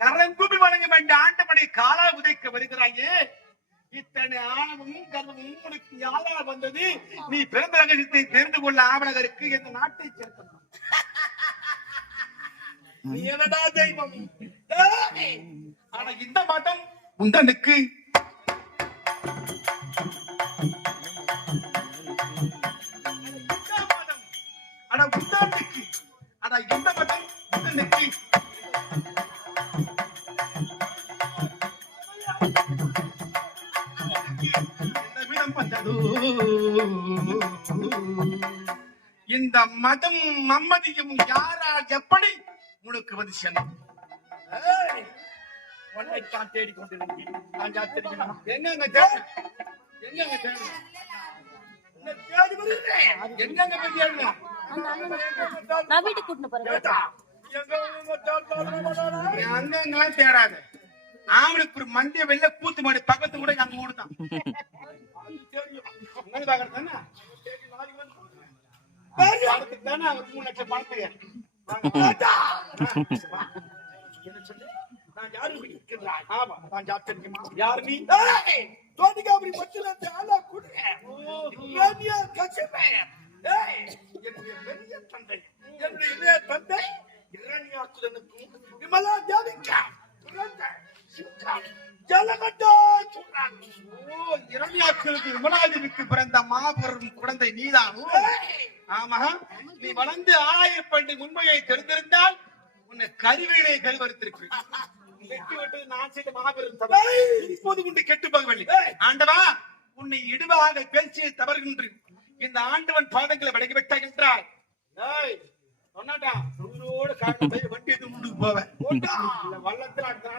கரங்குபி வழங்கும் என்ற ஆண்டபடி காலா உதைக்க வருகிறாயே. இத்தனை ஆணவமும் கர்வமும் உனக்கு யாரால் வந்தது? நீ பிறந்த ரகசியத்தை தெரிந்து கொள்ள ஆவணகருக்கு இந்த நாட்டை சேர்க்கணும் நீ என்னடா தெய்வம்? ஆனா இந்த மதம் உண்டனுக்கு ஆனா உண்டனுக்கு இந்த மதம் இந்த இந்த மதம் மம்மதியும் யாரால் எப்படி உனக்கு வந்து செல்லும் ஏய், உன்னைத்தான் தேடிக் கொண்டிருந்தேன். நான் யாத்திரிகனா? எங்கெங்க தேடு? எங்கெங்க தேடு? தேடி போய் தேடுன? நான் வீட்டுக்கு கூட்டிட்டு போறேன்? நீ அங்கங்கெல்லாம் தேடாத. ஆவனுக்கு ஒரு மந்திய வெளில கூத்து மாடி பக்கத்து கூட அங்க ஓடுதான். உங்களை பார்க்கறது தானே? சரி, நாளைக்கு வந்து கொடுக்குறேன். சரி, அதுக்கு தானே இரண்யாக்குதனுக்கும் விமலா தேவிக்கா விமலாதேவிக்கு பிறந்த மாபெரும் குழந்தை நீதான்? ஆமா. நீ வளர்ந்து ஆயிரம் பண்டு உண்மையை தெரிந்திருந்தால் உன்னை கருவிலே கருவறுத்திருக்கு. இப்போது உன்னை கெட்டு போகவில்லை. ஆண்டவா உன்னை இடுவாக பேசிய தவறுகின்று இந்த ஆண்டவன் பாதங்களை விலகி விட்டாய் என்றால். ஏய், நாட்டு போய் வண்டி எடுத்து முன்னுக்கு போவேன். வல்லத்துல அடுத்த